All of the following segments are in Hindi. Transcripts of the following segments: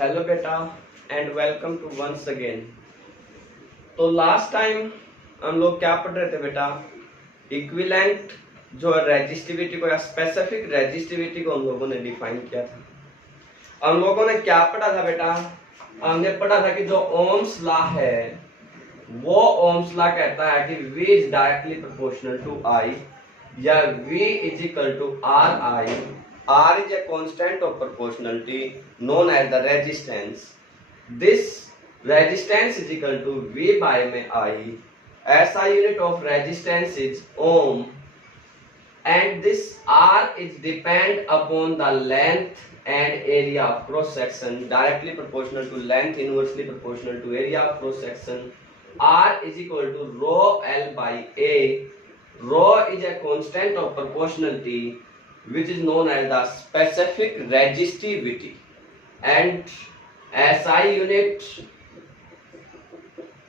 हेलो बेटा and welcome to once again. तो लास्ट टाइम हम लोग क्या पढ़ रहे थे बेटा? इक्विवेलेंट जो रेजिस्टिविटी को या स्पेसिफिक रेजिस्टिविटी को हम लोगों ने डिफाइन किया था। हम लोगों ने क्या पढ़ा था बेटा? हमने पढ़ा था कि जो ओम्स लॉ है वो ओम्स लॉ कहता है कि V is directly proportional to I या V is equal to RI. R is a constant of proportionality known as the resistance. This resistance is equal to V by I. SI unit of resistance is ohm, and this R is depend upon the length and area of cross section, directly proportional to length, inversely proportional to area of cross section. R is equal to rho L by A. Rho is a constant of proportionality which is known as the specific resistivity, and SI unit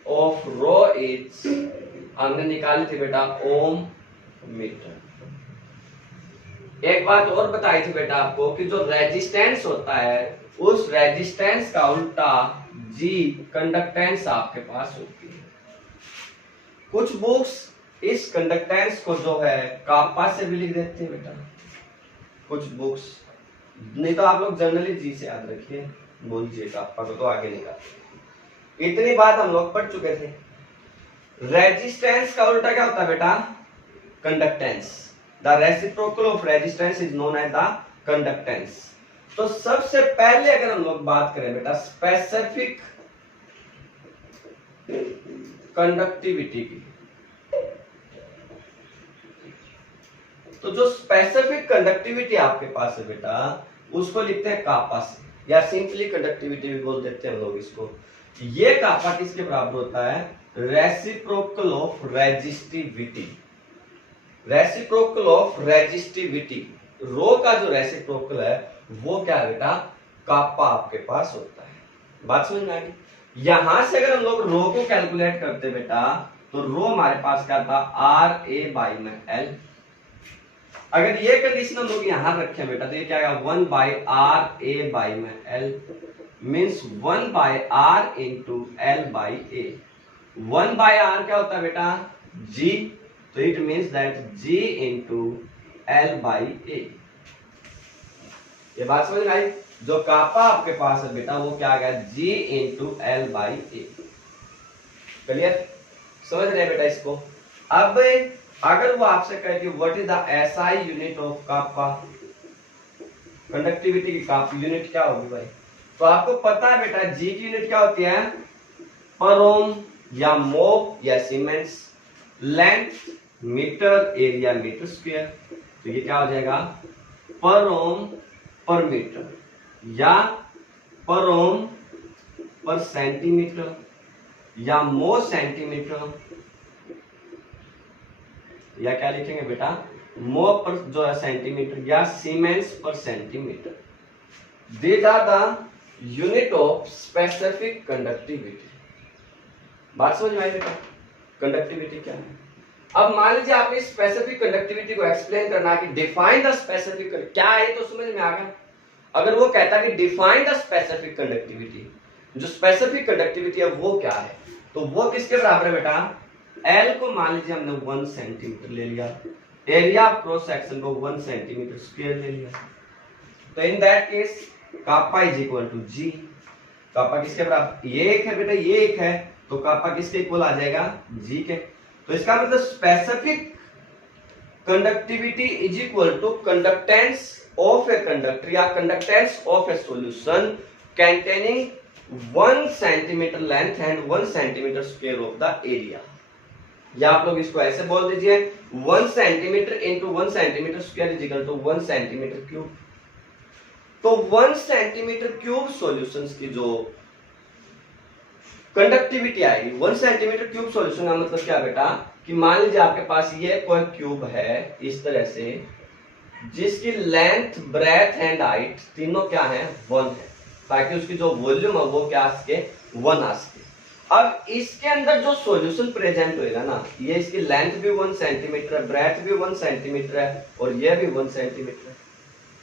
of rho is हमने निकाली थी बेटा ओम मीटर। एक बात और बताई थी बेटा आपको कि जो रेजिस्टेंस होता है उस रेजिस्टेंस का उल्टा जी कंडक्टेंस आपके पास होती है। कुछ बुक्स इस कंडक्टेंस को जो है कापा से भी लिख देते हैं बेटा, कुछ बुक्स नहीं तो आप लोग जनरली जी से याद रखिए, बोल दीजिए कापा को तो आगे निकाल। इतनी बात हम लोग पढ़ चुके थे। रेजिस्टेंस का उल्टा क्या होता है बेटा? Conductance. The reciprocal of resistance is known as the conductance. तो सबसे पहले अगर हम लोग बात करें बेटा स्पेसिफिक कंडक्टिविटी की, तो जो स्पेसिफिक कंडक्टिविटी आपके पास है बेटा उसको लिखते हैं कापा से, या सिंपली कंडक्टिविटी भी बोल देते हैं हम लोग इसको। ये कापा किसके बराबर होता है? Reciprocal of resistivity. Reciprocal of resistivity, rho का जो रेसिप्रोकल है वो क्या है बेटा? कापा आपके पास होता है। बात समझ में आ गई? यहां से अगर हम लोग रो को कैलकुलेट करते बेटा तो रो हमारे पास क्या था? आर ए बाई में एल। अगर ये कंडीशन हम लोग यहां रखे बेटा तो ये क्या आएगा? 1 बाई आर ए बाई में L means 1 by R into L by A. 1 by R क्या होता है बेटा? जी, तो it means that G into L by A. ये बात समझ में आई? जो कापा आपके पास है बेटा वो क्या आ गया? G into L by A. Clear? समझ रहे बेटा इसको? अब अगर वो आपसे कहे कि what is the SI unit of kappa, conductivity की कापा यूनिट क्या होगी भाई? तो आपको पता है बेटा जी की यूनिट क्या होती है? पर ओम या मो या siemens, length metre, area metre square. तो ये क्या हो जाएगा? पर ओम पर मीटर या पर ओम पर सेंटीमीटर या मो सेंटीमीटर, या क्या लिखेंगे बेटा? मो पर जो है सेंटीमीटर या सीमेंस पर centimetre. These are the unit of specific conductivity. बात समझ में आई बेटा? कंडक्टिविटी क्या है? अब मान लीजिए आपने स्पेसिफिक कंडक्टिविटी को एक्सप्लेन करना है कि डिफाइन द स्पेसिफिक, क्या है तो समझ में आ गया। अगर वो कहता है कि डिफाइन द स्पेसिफिक कंडक्टिविटी, जो स्पेसिफिक कंडक्टिविटी है वो क्या है, तो वो किसके बराबर है बेटा? L को मान लीजिए हमने 1 सेंटीमीटर ले लिया, एरिया ऑफ क्रॉस सेक्शन को 1 सेंटीमीटर स्क्वायर ले लिया, तो in that case kappa is equal to G. Kappa किसके बराबर? ये एक है बेटा, ये एक है, तो कापा किसके इक्वल आ जाएगा? जी के। तो इसका मतलब specific conductivity is equal to conductance of a conductor या conductance of a solution containing 1 centimetre length and 1 centimetre square of the area. या आप लोग इसको ऐसे बोल दीजिए 1 centimetre into 1 centimetre square is equal to 1 centimetre cube. तो 1 सेंटीमीटर क्यूब सॉल्यूशंस की जो कंडक्टिविटी आएगी, 1 सेंटीमीटर क्यूब सॉल्यूशन का मतलब क्या बेटा? कि मान लीजिए आपके पास ये कोई क्यूब है इस तरह से, जिसकी लेंथ, ब्रेथ एंड हाइट तीनों क्या है? 1 है, ताकि उसकी जो वॉल्यूम है वो क्या आ सके? 1 आ सके। अब इसके अंदर जो सॉल्यूशन प्रेजेंट होएगा ना, ये इसकी लेंथ भी 1 सेंटीमीटर है, ब्रेथ भी 1 सेंटीमीटर है और ये भी 1 सेंटीमीटर है।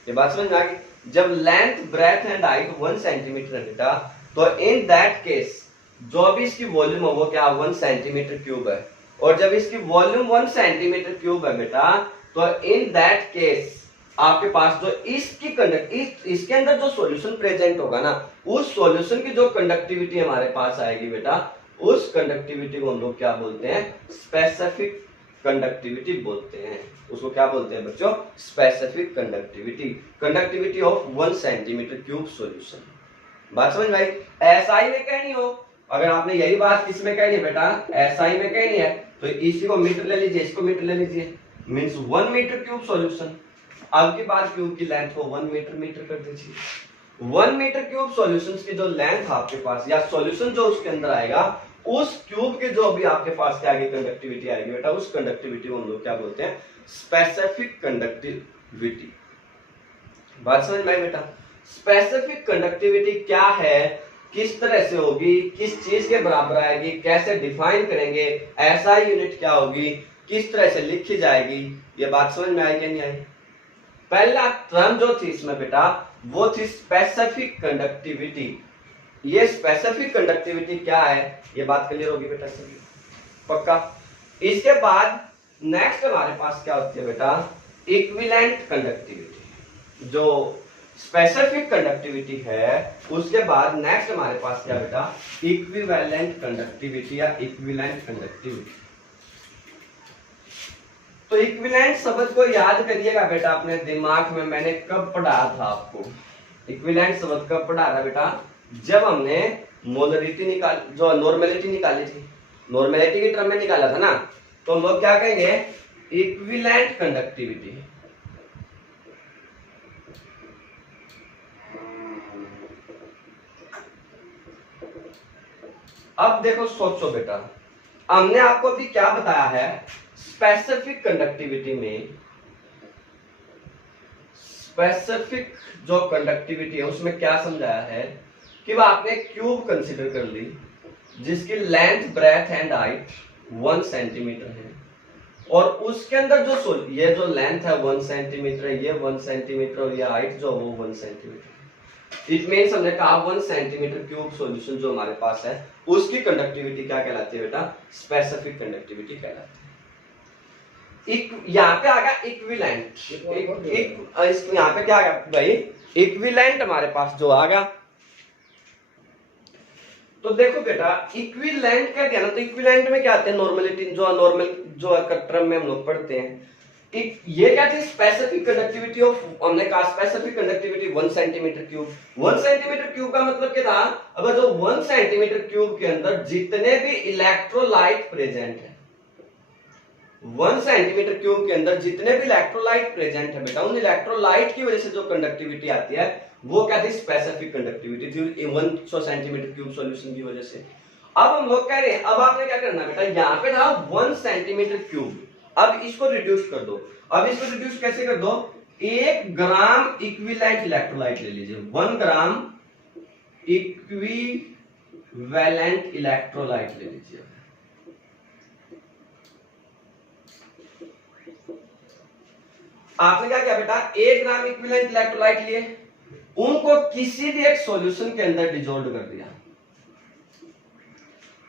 ये बात समझ में आ गई? जब length breadth and height 1 centimetre है बेटा, तो इन दैट केस जो भी इसकी वॉल्यूम है वो क्या 1 सेंटीमीटर क्यूब है। और जब इसकी वॉल्यूम 1 सेंटीमीटर क्यूब है बेटा, तो इन दैट केस आपके पास जो इसकी इसके अंदर जो सॉल्यूशन प्रेजेंट होगा ना, उस सॉल्यूशन की जो कंडक्टिविटी हमारे पास आएगी बेटा, उस कंडक्टिविटी को हम लोग क्या बोलते हैं, स्पेसिफिक कंडक्टिविटी बोलते हैं। उसको क्या बोलते हैं बच्चों, specific conductivity. Conductivity of 1 centimetre cube solution. बात समझ भाई। एसआई में कहनी हो, अगर आपने यही बात किसमें कहनी है बेटा, एसआई में कहनी है, तो इसी को मीटर ले लीजिए, इसको मीटर ले लीजिए, मींस 1 मीटर क्यूब सॉल्यूशन। अब की बात क्यूब की लेंथ को 1 मीटर मीटर कर दीजिए। 1 मीटर क्यूब सॉल्यूशंस की जो लेंथ आपके पास या सॉल्यूशन जो उसके अंदर आएगा, उस क्यूब के जो भी आपके पास क्या आएगी कंडक्टिविटी आएगी बेटा, उस कंडक्टिविटी को हम लोग क्या बोलते हैं, स्पेसिफिक कंडक्टिविटी। बात समझ में आई बेटा। स्पेसिफिक कंडक्टिविटी क्या है, किस तरह से होगी, किस चीज के बराबर आएगी, कैसे डिफाइन करेंगे, ऐसा यूनिट क्या होगी, किस तरह से लिखी जाएगी, ये बात समझ में आई कि नहीं आई। पहला टर्म जो थी इसमें बेटा वो थी स्पेसिफिक कंडक्टिविटी। ये स्पेसिफिक कंडक्टिविटी क्या है, ये बात क्लियर होगी बेटा सभी, पक्का। इसके बाद नेक्स्ट हमारे पास क्या होती है बेटा, इक्विवेलेंट कंडक्टिविटी। जो स्पेसिफिक कंडक्टिविटी है उसके बाद नेक्स्ट हमारे पास क्या बेटा, इक्विवेलेंट कंडक्टिविटी या इक्विवेलेंट कंडक्टिविटी। तो इक्विवेलेंट शब्द को याद करिएगा बेटा अपने दिमाग में, मैंने कब पढ़ाया था आपको। इक्विवेलेंट शब्द कब पढ़ाया था बेटा, जब हमने मोलरिटी निकाल, जो नॉर्मेलिटी निकाली थी, नॉर्मेलिटी की टर्म में निकाला था ना, तो हम लोग क्या कहेंगे, इक्विवेलेंट कंडक्टिविटी। अब देखो सोचो बेटा, हमने आपको अभी क्या बताया है, स्पेसिफिक कंडक्टिविटी में, स्पेसिफिक जो कंडक्टिविटी है उसमें क्या समझाया है कि वह आपने क्यूब कंसीडर कर ली जिसकी length breadth and height 1 centimetre है, और उसके अंदर जो ये जो लेंथ है 1 सेंटीमीटर है, ये 1 सेंटीमीटर, और ये हाइट जो वो 1 सेंटीमीटर। इट मीन्स हमने कहा 1 सेंटीमीटर क्यूब सॉल्यूशन जो हमारे पास है उसकी कंडक्टिविटी क्या कहलाती है बेटा, स्पेसिफिक कंडक्टिविटी कहलाती है। यहाँ पे आ गया इक्विवेलेंट, यहाँ पे क्या आ गया भाई, इक्विवेलेंट हमारे पास जो आ गया। तो देखो बेटा इक्विवेलेंट क्या कहना, तो इक्विवेलेंट में क्या आते हैं, नॉर्मलिटी, जो नॉर्मल जो टर्म में हम लोग पढ़ते हैं। ये क्या थी, स्पेसिफिक कंडक्टिविटी ऑफ, हमने कहा specific conductivity 1 centimetre cube. 1 centimetre cube का मतलब क्या था, अगर जो 1 सेंटीमीटर क्यूब के अंदर जितने भी इलेक्ट्रोलाइट प्रेजेंट है, 1 सेंटीमीटर क्यूब के अंदर जितने भी इलेक्ट्रोलाइट प्रेजेंट है बेटा, उन इलेक्ट्रोलाइट की वजह से जो कंडक्टिविटी आती है वो क्या थी, स्पेसिफिक कंडक्टिविटी थी 100 सेंटीमीटर क्यूब सॉल्यूशन की वजह से। अब हम लोग कह रहे हैं, अब आपने क्या करना बेटा, यहाँ पे था 1 सेंटीमीटर क्यूब, अब इसको रिड्यूस कर दो। अब इसको रिड्यूस कैसे कर दो, 1 ग्राम इक्विवेलेंट इलेक्ट्रोलाइट ले लीजिए, 1 ग्राम इक्विवेलेंट इलेक्ट्रोलाइट ले लीजिए। आपने क्या किया बेटा, 1 ग्राम इक्विवेलेंट इलेक्ट्रोलाइट लिए, उनको किसी भी एक सॉल्यूशन के अंदर डिजोल्व कर दिया।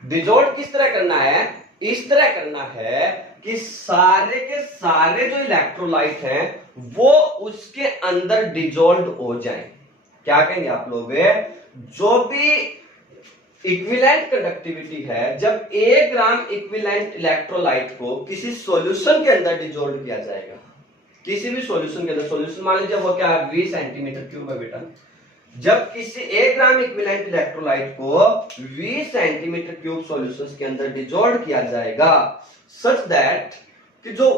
डिजोल्व किस तरह करना है, इस तरह करना है कि सारे के सारे जो इलेक्ट्रोलाइट हैं वो उसके अंदर डिजोल्व हो जाएं। क्या कहेंगे आप लोग, जो भी इक्विवेलेंट कंडक्टिविटी है, जब 1 ग्राम इक्विवेलेंट इलेक्ट्रोलाइट को किसी सॉल्यूशन के अंदर डिजोल्व किया जाएगा, किसी भी सॉल्यूशन के अंदर, सॉल्यूशन मान लीजिए वो क्या है 20 सेंटीमीटर क्यूब है बेटा, जब किसी 1 ग्राम इक्विवेलेंट इलेक्ट्रोलाइट को 20 सेंटीमीटर क्यूब सॉल्यूशंस के अंदर डिजोल्व किया जाएगा, सच दैट कि जो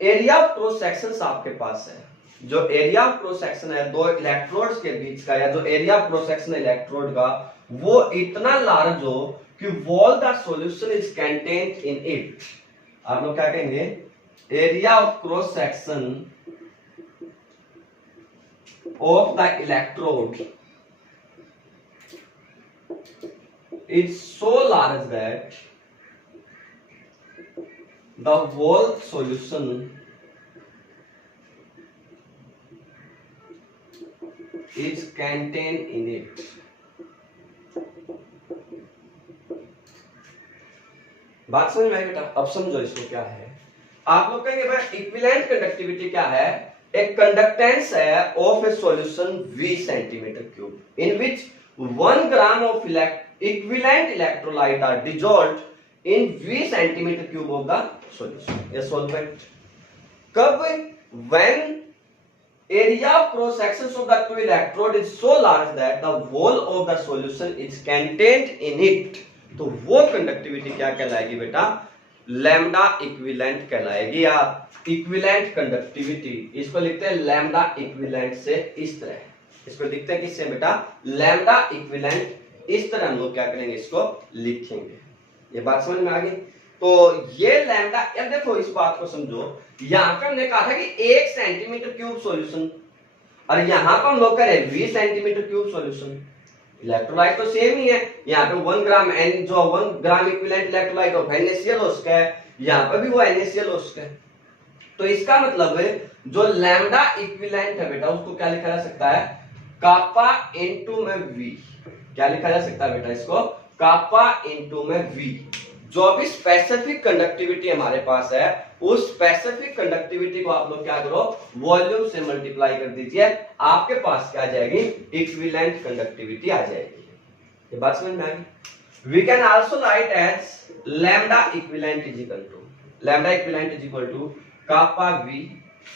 एरिया ऑफ क्रॉस सेक्शन आपके पास है, जो एरिया ऑफ क्रॉस सेक्शन है दो इलेक्ट्रोड्स के बीच का, या जो एरिया ऑफ क्रॉस सेक्शन है इलेक्ट्रोड का, वो इतना लार्ज हो कि all the solution is contained in it. आप लोग क्या कहेंगे, area of cross section of the electrode is so large that the whole solution is contained in it. बात समझ में आई बेटा? अब समझो इसको क्या है। आप लोग कहेंगे भाई इक्विवेलेंट कंडक्टिविटी क्या है? एक कंडक्टेंस है of a solution V centimetre cube in which 1 gram of equivalent electrolyte are dissolved in V centimeter cube of the solution, a solvent. कब? When area of cross sections of the two electrode is so large that the whole of the solution is contained in it. तो वो कंडक्टिविटी क्या कहलाएगी बेटा? लैम्डा इक्विवेलेंट कहलाएगी। या इक्विवेलेंट कंडक्टिविटी इसको लिखते हैं लैम्डा इक्विवेलेंट से इस तरह। इसको लिखते हैं किससे बेटा? Lambda equivalent. इस तरह हम लोग क्या करेंगे, इसको लिखेंगे। ये बात समझ में आ गई? तो ये लैम्डा, अब देखो इस बात को समझो। यहां पे हमने कहा था कि 1 सेंटीमीटर क्यूब सॉल्यूशन, और यहां पर हम लोग करें 20 सेंटीमीटर क्यूब सॉल्यूशन। इलेक्ट्रोलाइट तो सेम ही है। यहाँ पे 1 ग्राम एन, जो 1 gram equivalent electrolyte of NaCl उसका है, यहाँ पे भी वो NaCl उसका है। तो इसका मतलब है जो लैम्डा इक्विवेलेंट है बेटा, उसको क्या लिखा जा सकता है? कापा इनटू में V। क्या लिखा जा सकता है बेटा इसको? कापा इनटू में V। जो भी स्पेसिफिक कंडक्टिविटी हमारे पास है, उस स्पेसिफिक कंडक्टिविटी को आप लोग क्या करो, वॉल्यूम से मल्टीप्लाई कर दीजिए, आपके पास क्या आ जाएगी? इक्विवेलेंट कंडक्टिविटी आ जाएगी। ये बात समझ में आ गई? We can also write as lambda equivalent is equal to kappa V,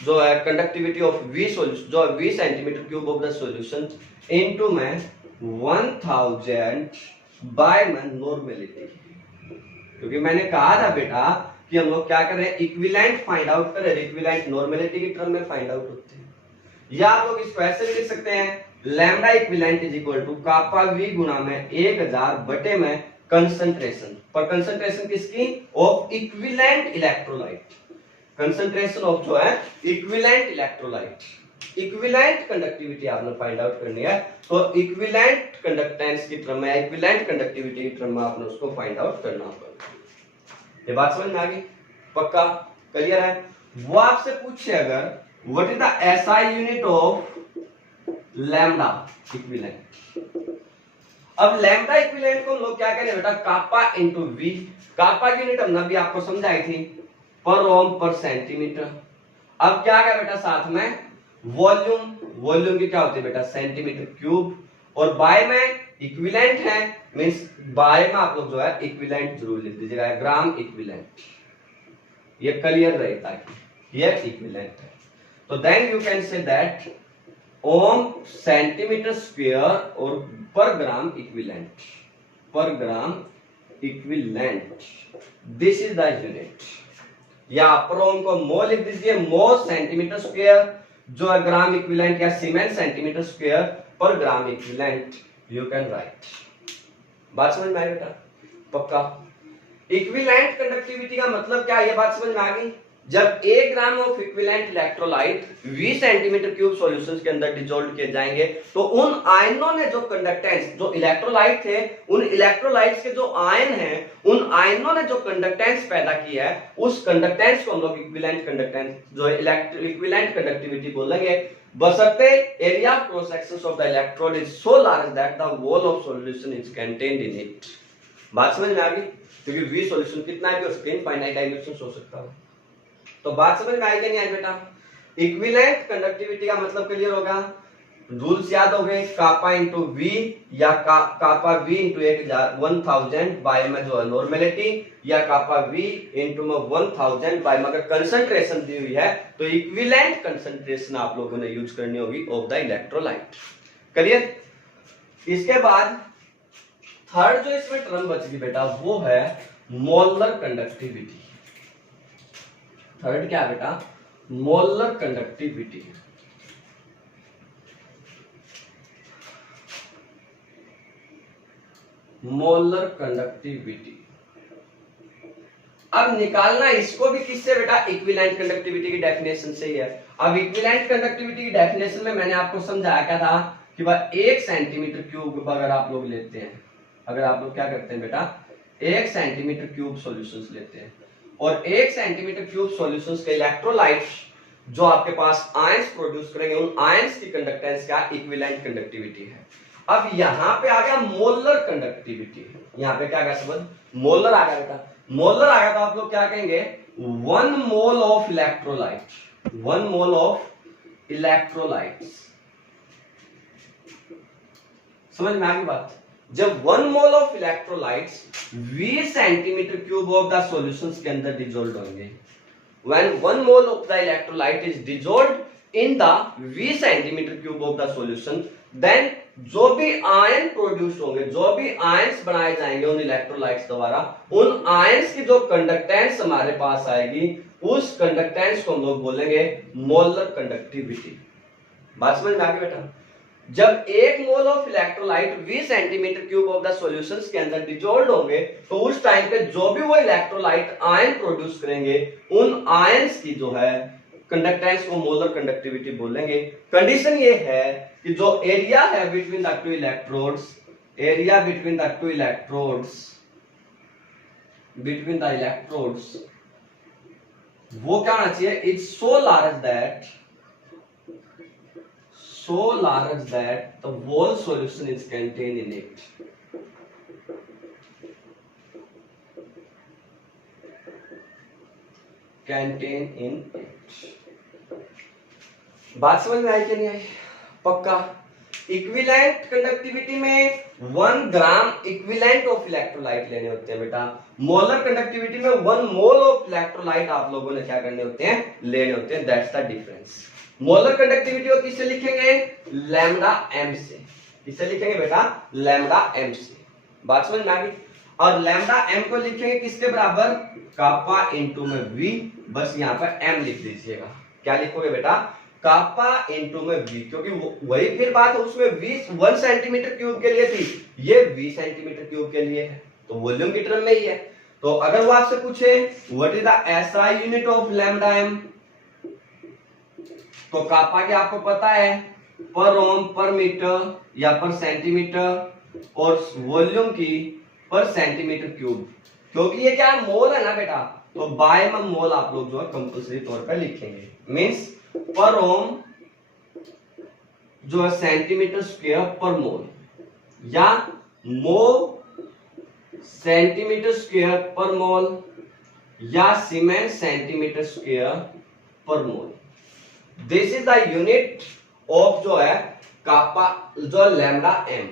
जो है कंडक्टिविटी ऑफ V सॉल्यूशन, जो V centimetre cube of the solution, into में 1000 बाय में नॉर्मेलिटी। क्योंकि मैंने कहा था बेटा कि हम लोग क्या कर रहे हैं, इक्विवेलेंट फाइंड आउट कर रहे हैं। इक्विवेलेंट नॉर्मेलिटी की टर्म में फाइंड आउट होते हैं। या आप लोग इसको ऐसे भी लिख सकते हैं, lambda equivalent is equal to kappa V गुना में 1000 बटे में कंसंट्रेशन, पर कंसंट्रेशन किसकी? Of equivalent electrolyte. Concentration of जो है इक्विवेलेंट इलेक्ट्रोलाइट। इक्विवेलेंट कंडक्टिविटी आपने फाइंड आउट करनी है, तो इक्विवेलेंट कंडक्टेंस की टर्म में, इक्विवेलेंट कंडक्टिविटी की टर्म में आपने उसको फाइंड आउट करना होगा। ये बात समझ में आ गई? पक्का क्लियर है? वो आपसे पूछे अगर what is the SI unit of lambda equivalent. अब लैम्डा इक्विवेलेंट को हम लोग क्या करें बेटा? कापा इनटू V। कापा की यूनिट हमने भी आपको समझाई थी, पर ओम पर सेंटीमीटर। अब क्या क्या बेटा साथ में वॉल्यूम, वॉल्यूम की क्या होती है बेटा? Centimetre cube. और बाय में इक्विवेलेंट है, मींस बाय में आप लोग जो है इक्विवेलेंट जरूर लिख दीजिएगा, ग्राम इक्विवेलेंट। ये क्लियर रहेगा कि ये इक्विवेलेंट है। तो then you can say that ohm centimetre square और पर ग्राम इक्विवेलेंट, पर gram equivalent, this is the unit. या पर ओम को मो लिख दीजिए, मो सेंटीमीटर स्क्वायर जो है ग्राम इक्विवेलेंट, या सीमेंस सेंटीमीटर स्क्वायर पर gram equivalent you can write. बात समझ में आई बेटा? पक्का? इक्विवेलेंट कंडक्टिविटी का मतलब क्या है, ये बात समझ में आ गई? जब 1 gram of equivalent electrolyte 20 centimetre cube solutions के अंदर डिसॉल्व किए जाएंगे, तो उन आयनों ने जो कंडक्टेंस, जो इलेक्ट्रोलाइट थे, उन इलेक्ट्रोलाइट्स के जो आयन हैं, उन आयनों ने जो कंडक्टेंस पैदा किया है, उस कंडक्टेंस को हम लोग इक्विवेलेंट कंडक्टेंस, जो इक्विवेलेंट कंडक्टिविटी बोलेंगे, बशर्ते area of cross sections of the electrode is so large that the wall of solution is contained in it. बात समझ में आ गई? क्योंकि V सॉल्यूशन कितना भी हो सकते हैं, इनफाइनाइट डायमेंशंस हो सकता है। तो बात समझ में आएगी नहीं आई बेटा? इक्विवेलेंट कंडक्टिविटी का मतलब क्लियर होगा? रूल्स याद हो गए, कापा इंटू V या कापा V इंटू 1000 बाय में जो है नॉर्मेलिटी, या कापा V इंटू में 1000 बाय में अगर कंसंट्रेशन दी हुई है तो इक्विवेलेंट कंसंट्रेशन आप लोगों ने यूज करनी होगी ऑफ द इलेक्ट्रोलाइट। क्लियर? इसके बाद थर्ड जो इसमें टर्म बच गई बेटा, वो है मोलर कंडक्टिविटी। थर्ड क्या है बेटा? Molar conductivity. मोलर कंडक्टिविटी अब निकालना इसको भी किससे बेटा? इक्विवेलेंट कंडक्टिविटी की डेफिनेशन से ही है। अब इक्विवेलेंट कंडक्टिविटी की डेफिनेशन में मैंने आपको समझाया क्या था कि भाई 1 सेंटीमीटर क्यूब अगर आप लोग लेते हैं, अगर आप लोग क्या करते हैं बेटा, 1 सेंटीमीटर क्यूब सॉल्यूशंस लेते हैं, और 1 सेंटीमीटर क्यूब सॉल्यूशंस के इलेक्ट्रोलाइट्स जो आपके पास आयंस प्रोड्यूस करेंगे उन आयंस की कंडक्टेंस क्या इक्विवेलेंट कंडक्टिविटी है। अब यहां पे आ गया मोलर कंडक्टिविटी, यहां पे क्या आ गया शब्द मोलर आ गया बेटा। मोलर आ गया तो आप लोग क्या कहेंगे 1 mole of electrolyte, 1 mole of electrolytes. समझ में आ गई बात। जब 1 mole of electrolytes 20 centimetre cube of the solutions के अंदर डिसॉल्व होंगे, when 1 mole of the electrolyte is dissolved in the 20 centimeter cube of the solution, then जो भी आयन प्रोड्यूस होंगे, जो भी आयंस बनाए जाएंगे उन इलेक्ट्रोलाइट्स द्वारा, उन आयंस की जो कंडक्टेंस हमारे पास आएगी उस कंडक्टेंस को हम लोग बोलेंगे मोलर कंडक्टिविटी। बात समझ में आ गई बेटा। जब 1 mole of electrolyte 20 centimetre cube of the solutions के अंदर डिसॉल्व होंगे तो उस टाइम पे जो भी वो इलेक्ट्रोलाइट आयन प्रोड्यूस करेंगे उन आयंस की जो है कंडक्टेंस को मोलर कंडक्टिविटी बोलेंगे। कंडीशन ये है कि जो एरिया है between the two electrodes, area between the two electrodes, between the electrodes वो क्या होना चाहिए it's so large that, so large that the whole solution is contained in it. Contained in it. बात समझ में आई कि नहीं आई? पक्का। इक्विवेलेंट कंडक्टिविटी में 1 ग्राम इक्विवेलेंट ऑफ इलेक्ट्रोलाइट लेने होते हैं बेटा। मोलर कंडक्टिविटी में 1 मोल ऑफ इलेक्ट्रोलाइट आप लोगों ने क्या करने होते हैं लेने होते हैं। That's the difference. Molar conductivity को किससे लिखेंगे लैम्डा एम से। किससे लिखेंगे बेटा लैम्डा एम से। बात समझ में आ गई। और लैम्डा एम को लिखेंगे किसके बराबर कापा इंटू में वी। बस यहाँ पर एम लिख दीजिएगा। क्या लिखोगे बेटा कापा इंटू में वी, क्योंकि वही फिर बात उसमें 1 सेंटीमीटर क्यूब के लिए थी, ये 20 सेंटीमीटर क्यूब के लिए है तो वॉल्यूम की टर्म में ही है। तो अगर वो आपसे पूछे what is the SI unit of lambda M तो कापा के आपको पता है पर ओम पर मीटर या पर सेंटीमीटर और वॉल्यूम की पर सेंटीमीटर क्यूब। क्योंकि ये क्या है मोल है ना बेटा तो बाय में मोल आप लोग जो है कंपल्सरी तौर पर लिखेंगे। मींस पर ओम जो है सेंटीमीटर स्क्वायर पर मोल या मोल सेंटीमीटर स्क्वायर पर मोल या siemens centimetre square per mole. This is the unit of जो है कापा जो लैम्डा एम।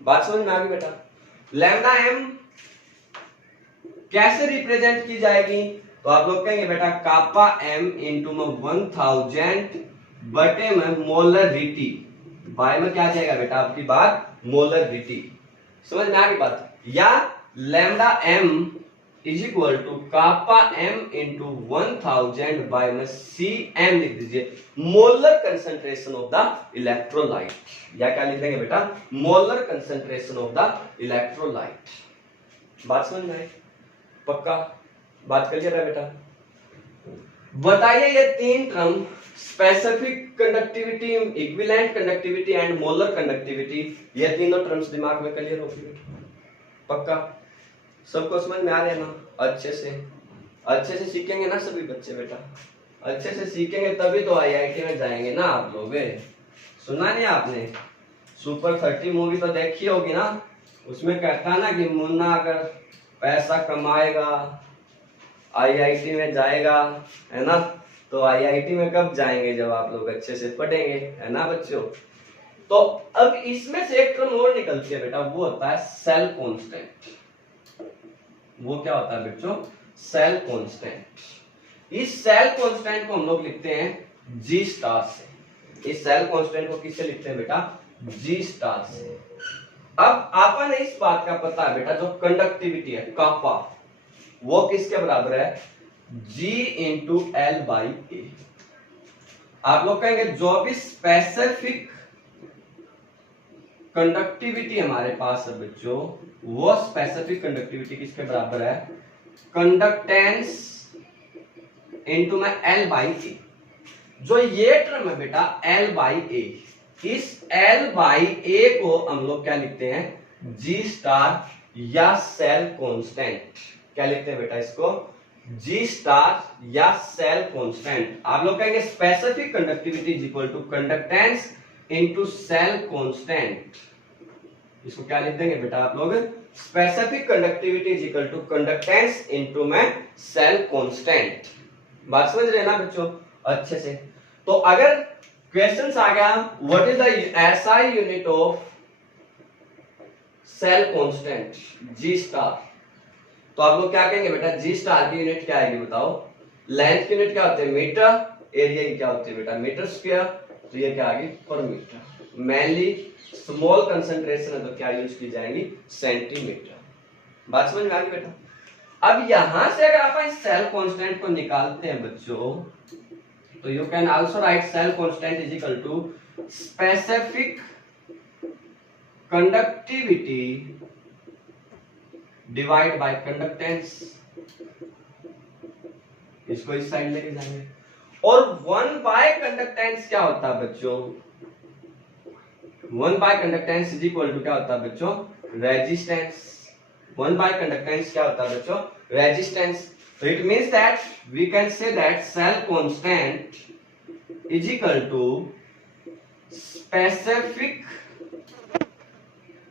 बात समझ में आ गई बेटा। लैम्डा एम कैसे रिप्रेजेंट की जाएगी तो आप लोग कहेंगे बेटा कापा एम इंटू में 1000 बटे में मोलरिटी। बाय में क्या जाएगा बेटा आपकी बात मोलरिटी। समझ में आ गई बात। या lambda M is equal to kappa M into 1000 बाय में सी एम लिख दीजिए molar concentration of the electrolyte. या क्या लिख देंगे बेटा molar concentration of the electrolyte. बात समझ में आई पक्का। बात क्लियर है बेटा। बताइए ये 3 term specific conductivity, equivalent conductivity and molar conductivity, ये तीनों टर्म्स दिमाग में क्लियर होगी बेटा पक्का। सबको समझ में आ रहे हैं ना। अच्छे से सीखेंगे ना सभी बच्चे बेटा। अच्छे से सीखेंगे तभी तो आईआईटी में जाएंगे ना आप लोग। सुना नहीं आपने सुपर 30 मूवी तो देखी होगी ना। उसमें कहता ना कि मुन्ना अगर पैसा कमाएगा आईआईटी में जाएगा है ना। तो आईआईटी में कब जाएंगे जब आप लोग अच्छे से पढ़ेंगे है ना बच्चों। तो अब इसमें से एक टर्म और निकलती है बेटा वो होता है सेल कांस्टेंट। वो क्या होता है बच्चों सेल कांस्टेंट। इस सेल कांस्टेंट को हम लोग लिखते हैं जी स्टार से। इस सेल कांस्टेंट को किससे लिखते हैं बेटा जी स्टार से। अब आपन इस बात का पता है बेटा जो कंडक्टिविटी है कापा वो किसके बराबर है G इंटू एल बाई ए। आप लोग कहेंगे जो भी स्पेसिफिक कंडक्टिविटी हमारे पास है बच्चों वो स्पेसिफिक कंडक्टिविटी किसके बराबर है कंडक्टेंस इंटू में एल बाई ए। जो ये टर्म है बेटा एल बाई ए, इस एल बाई ए को हम लोग क्या लिखते हैं जी स्टार या सेल कांस्टेंट। क्या लिखते हैं बेटा इसको जी स्टार या सेल कांस्टेंट, आप लोग कहेंगे specific conductivity is equal to conductance into cell constant. इसको क्या लिख देंगे बेटा आप लोग, specific conductivity is equal to conductance into में सेल कांस्टेंट। बात समझ रहे हैं ना बच्चों अच्छे से। तो अगर क्वेश्चन आ गया what is the SI unit of cell constant G star, तो आप लोग क्या कहेंगे बेटा, जी स्टार की यूनिट क्या आएगी बताओ। लेंथ की यूनिट क्या होती है मीटर, एरिया की क्या होती है बेटा मीटर स्क्वायर, तो ये क्या आ गई पर मीटर। मेनली स्मॉल कंसंट्रेशन है तो क्या यूज की जाएंगी सेंटीमीटर। बात समझ में आ गई बेटा। अब यहां से अगर आप इस सेल कांस्टेंट को निकालते हैं बच्चों, तो you can also write cell constant is equal to specific conductivity divide by conductance. इसको इस साइड लेके जाएंगे। और 1 बाय कंडक्टेंस क्या होता है बच्चों, 1 by conductance is equal to क्या होता है बच्चों रेजिस्टेंस। 1 बाय कंडक्टेंस क्या होता है बच्चों resistance. So it means that we can say that cell constant is equal to specific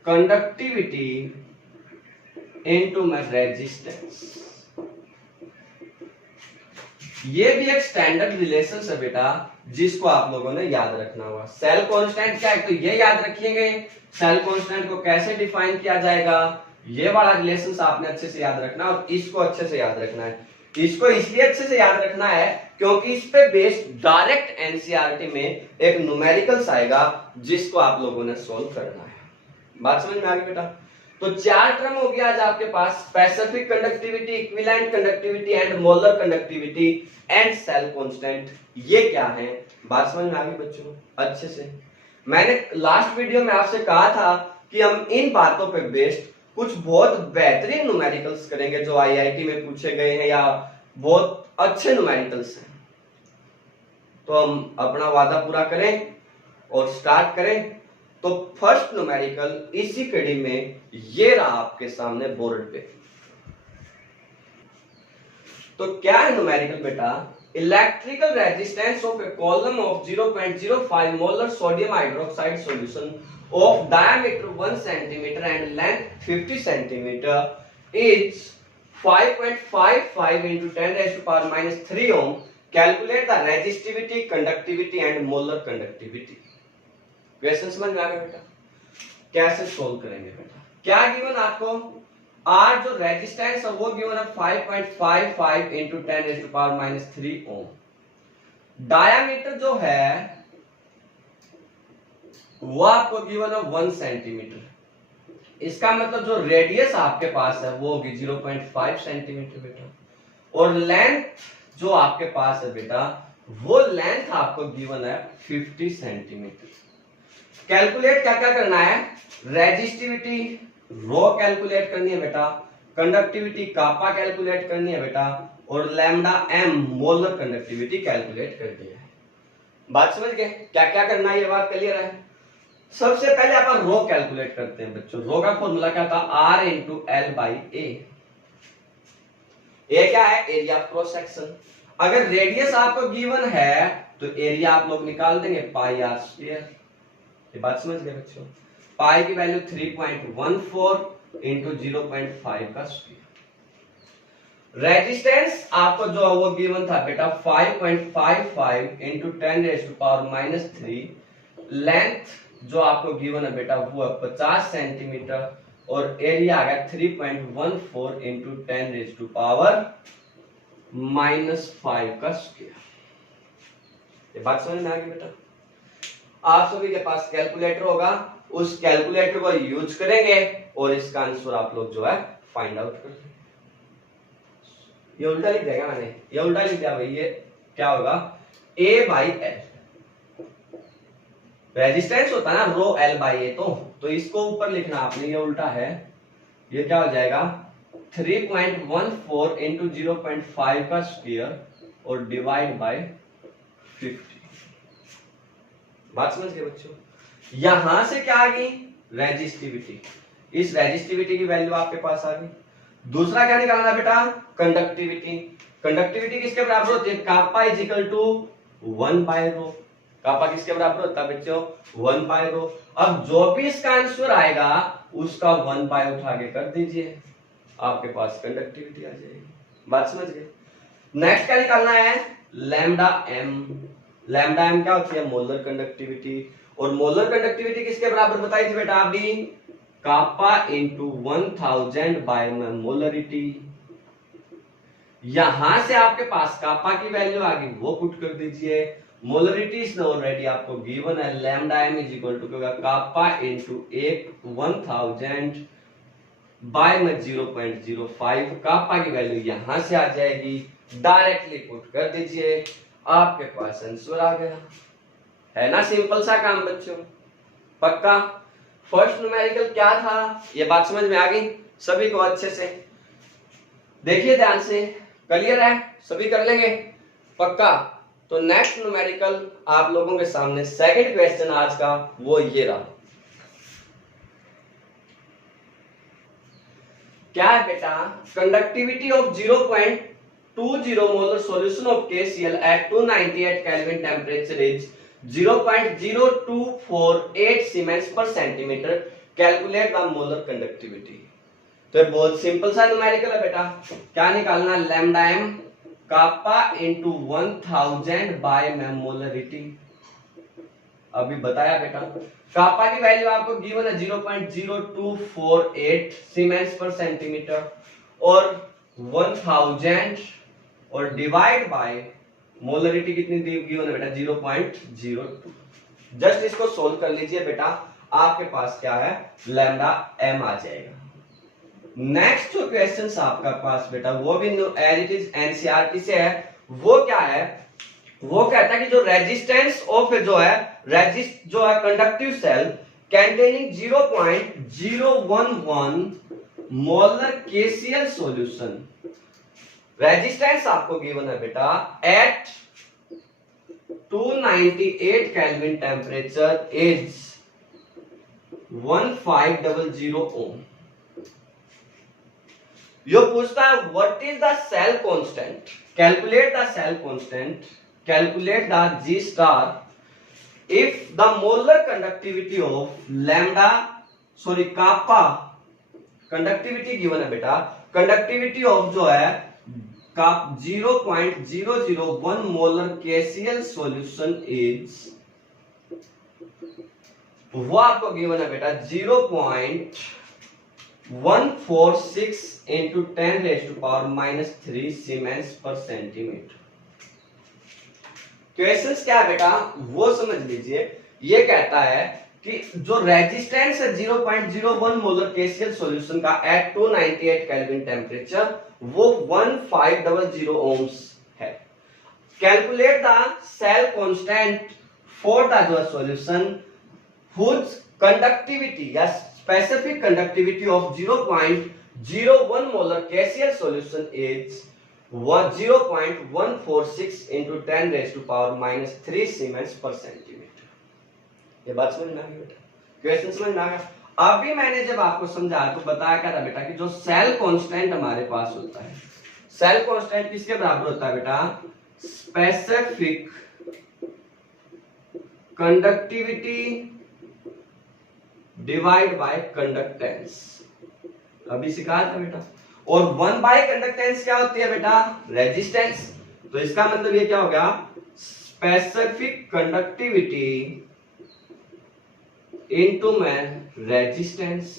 conductivity into my resistance। ये भी एक स्टैंडर्ड रिलेशन है बेटा जिसको आप लोगों ने याद रखना होगा। सेल कांस्टेंट क्या है तो ये याद रखिएंगे। सेल कांस्टेंट को कैसे डिफाइन किया जाएगा, ये वाला रिलेशन आपने अच्छे से याद रखना और इसको अच्छे से याद रखना है। इसको इसलिए अच्छे से याद रखना है क्योंकि इस पे बेस्ड डायरेक्ट एनसीईआरटी में एक न्यूमेरिकल्स आएगा जिसको आप लोगों ने सोल्व करना है। बात समझ में आ गई बेटा। तो 4 टर्म हो गया आज आपके पास, specific conductivity, equivalent conductivity and molar conductivity and cell constant. ये क्या है बात समझ में आ गई बच्चों अच्छे से। मैंने लास्ट वीडियो में आपसे कहा था कि हम इन बातों पे बेस्ड कुछ बहुत बेहतरीन न्यूमेरिकल्स करेंगे जो आईआईटी में पूछे गए हैं या बहुत अच्छे न्यूमेरिकल्स हैं। तो हम अपना वादा पूरा करें और स्टार्ट करें। तो फर्स्ट न्यूमेरिकल इसी कड़ी में ये रहा आपके सामने बोर्ड पे। तो क्या है न्यूमेरिकल बेटा, electrical resistance of A column of 0.05 molar sodium hydroxide solution of diameter 1 centimeter and length 50 centimeter is 5.55 into 10 raised to power minus 3 ohm. Calculate the resistivity, conductivity and molar conductivity. Question समझ में आ गया बेटा, कैसे सोल्व करेंगे बेटा। क्या गिवन आपको, आर जो रेजिस्टेंस है वो गिवन है 5.55 into 10 raised to power minus 3 ohm। Diameter जो है वो आपको गिवन है 1 सेंटीमीटर। इसका मतलब जो रेडियस आपके पास है वो होगी 0.5 सेंटीमीटर बेटा। और लेंथ जो आपके पास है बेटा वो लेंथ आपको गिवन है 50 सेंटीमीटर। कैलकुलेट क्या क्या करना है, रेजिस्टिविटी रो कैलकुलेट करनी है बेटा, कंडक्टिविटी कापा कैलकुलेट करनी है बेटा, और lambda M molar conductivity calculate करनी है। बात समझ गए क्या क्या करना है, ये बात क्लियर है। सबसे पहले आप रो कैलकुलेट करते हैं बच्चों। रो का फॉर्मूला क्या था, आर इंटू एल बाई ए क्या है एरिया ऑफ क्रॉस सेक्शन। अगर रेडियस आपको गिवन है तो एरिया आप लोग निकाल देंगे पाई आर स्क्वायर। ये बात समझ गए बच्चों। पाई की वैल्यू 3.14 इंटू 0.5 का स्क्वायर। रेजिस्टेंस आपको जो वो गिवन था बेटा 5.55 into 10 raise to power minus 3। Length जो आपको गिवन है बेटा वो है 50 सेंटीमीटर और एरिया आ गया 3.14 into 10 raise to power minus 5 का स्क्वायर। ये बात समझ में आ गई बेटा। आप सभी के पास कैलकुलेटर होगा, उस कैलकुलेटर को यूज करेंगे और इसका आंसर आप लोग जो है फाइंड आउट कर लेंगे। ये उल्टा लिख देगा मैंने, ये उल्टा लिख दिया भाई। ये क्या होगा ए बाई एल, रेजिस्टेंस होता है ना रो एल बाई ए, तो इसको ऊपर लिखना आपने, ये उल्टा है। ये क्या हो जाएगा 3.14 इंटू 0.5 का स्क्वायर और डिवाइड बाय 50। बात समझ गए बच्चों। यहां से क्या आ गई रेजिस्टिविटी। इस रेजिस्टिविटी की वैल्यू आपके पास आ गई। दूसरा क्या निकालना है बेटा, कंडक्टिविटी। कंडक्टिविटी किसके बराबर होती है, कापा इज इक्वल टू 1 बाय रो। कापा किसके बराबर होता है बच्चों, 1 बाय रो। अब जो भी इसका आंसर आएगा उसका 1 बाय उठा के कर दीजिए, आपके पास कंडक्टिविटी आ जाएगी। बात समझ गए। नेक्स्ट क्या निकालना है, लैम्डा एम। लैम्डा एम क्या होती है, मोलर कंडक्टिविटी। और मोलर कंडक्टिविटी किसके बराबर बताई थी बेटा अभी, कापा इंटू 1000 बाय मोलरिटी। यहां से आपके पास कापा की वैल्यू आ गई, वो पुट कर दीजिए। मोलरिटी इज ऑलरेडी आपको गिवन है, lambda M is equal to kappa into 1000 बाय में 0.05। कापा की वैल्यू यहां से आ जाएगी, डायरेक्टली पुट कर दीजिए, आपके पास आंसर आ गया। है ना सिंपल सा काम बच्चों, पक्का। फर्स्ट न्यूमेरिकल क्या था, ये बात समझ में आ गई सभी को अच्छे से। देखिए ध्यान से, क्लियर है, सभी कर लेंगे पक्का। तो नेक्स्ट न्यूमेरिकल आप लोगों के सामने सेकंड क्वेश्चन आज का वो ये रहा। क्या है बेटा, conductivity of 0.20 molar solution of KCl at 298 kelvin temperature is 0.0248 siemens पर centimetre, calculate the molar conductivity. तो ये बहुत सिंपल सा न्यूमेरिकल है बेटा। क्या निकालना, लैम्डा एम कापा इंटू 1000 बाय मोलरिटी। अभी बताया बेटा, कापा की वैल्यू आपको गिवन है 0.0248 सीमेंस पर सेंटीमीटर, और 1000 और डिवाइड बाय मोलरिटी कितनी गिवन है बेटा, 0.02। जस्ट इसको सोल्व कर लीजिए बेटा, आपके पास क्या है, लैम्डा एम आ जाएगा। नेक्स्ट जो क्वेश्चन आपका पास बेटा वो भी एज इट इज एनसीईआरटी से है। वो क्या है, वो कहता है कि जो रेजिस्टेंस ऑफ जो है conductive cell containing 0.011 molar KCl solution, resistance आपको गिवन है बेटा at 298 kelvin temperature is 1500 ohm. यो पूछता है what is the cell constant, calculate the cell constant, calculate the G star if the molar conductivity of kappa, conductivity given है बेटा, कंडक्टिविटी ऑफ जो है 0.001 मोलर KCl सॉल्यूशन इज, वो आपको गिवन है बेटा 0.146 इंटू 10⁻³ सीमेंस पर सेंटीमीटर। क्वेश्चन क्या है बेटा वो समझ लीजिए। ये कहता है कि जो रेजिस्टेंस है 0.01 मोलर KCl सॉल्यूशन का एट 298 केल्विन टेम्परेचर वो 1500 ओम्स है। Calculate the cell constant for the जो सॉल्यूशन हुज कंडक्टिविटी या specific conductivity of 0.01 molar KCl solution is 0.146 into 10⁻³ siemens पर सेंटीमीटर। ये बात समझ में आ गई बेटा, क्वेश्चन समझ में आ गया। अभी मैंने जब आपको समझाया तो बताया क्या था बेटा कि जो सेल कांस्टेंट हमारे पास होता है, सेल कांस्टेंट किसके बराबर होता है बेटा, specific conductivity divide by conductance. अभी सिखाया था बेटा। और 1 बाय कंडक्टेंस क्या होती है बेटा, रेजिस्टेंस। तो इसका मतलब ये क्या हो गया, स्पेसिफिक कंडक्टिविटी इनटू में रेजिस्टेंस।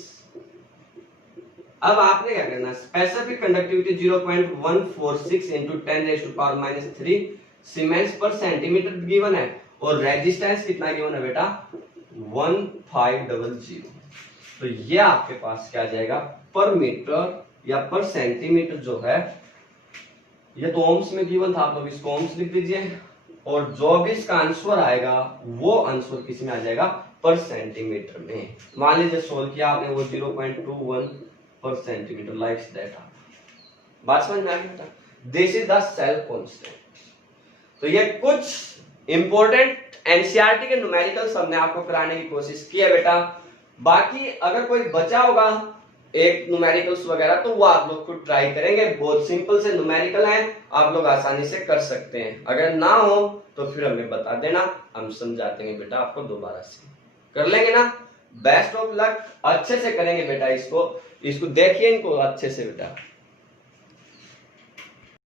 अब आपने क्या करना, स्पेसिफिक कंडक्टिविटी 0.146 इंटू 10⁻³ सीमेंस पर सेंटीमीटर गिवन है, और रेजिस्टेंस कितना गिवन है बेटा 1500। तो ये आपके पास क्या आ जाएगा, पर मीटर या पर सेंटीमीटर जो है, ये तो ओम्स में गिवन था, आप लोग इसको ओम्स लिख दीजिए, और जो भी इसका आंसर आएगा वो आंसर किस में आ जाएगा, पर सेंटीमीटर में। मान लीजिए सोल्व किया आपने, वो 0.21 पर सेंटीमीटर, लाइक दैट। बात समझ में आ गई बेटा, this is the cell constant. तो ये कुछ इंपॉर्टेंट एनसीईआरटी के न्यूमेरिकल्स हमने आपको कराने की कोशिश की है बेटा। बाकी अगर कोई बचा होगा एक न्यूमेरिकल्स वगैरह, तो वो आप लोग खुद ट्राई करेंगे। बहुत सिंपल से न्यूमेरिकल है, आप लोग आसानी से कर सकते हैं। अगर ना हो तो फिर हमें बता देना, हम समझा देंगे बेटा आपको दोबारा से। कर लेंगे ना? बेस्ट ऑफ लक, अच्छे से करेंगे बेटा इसको देखिए इनको अच्छे से बेटा।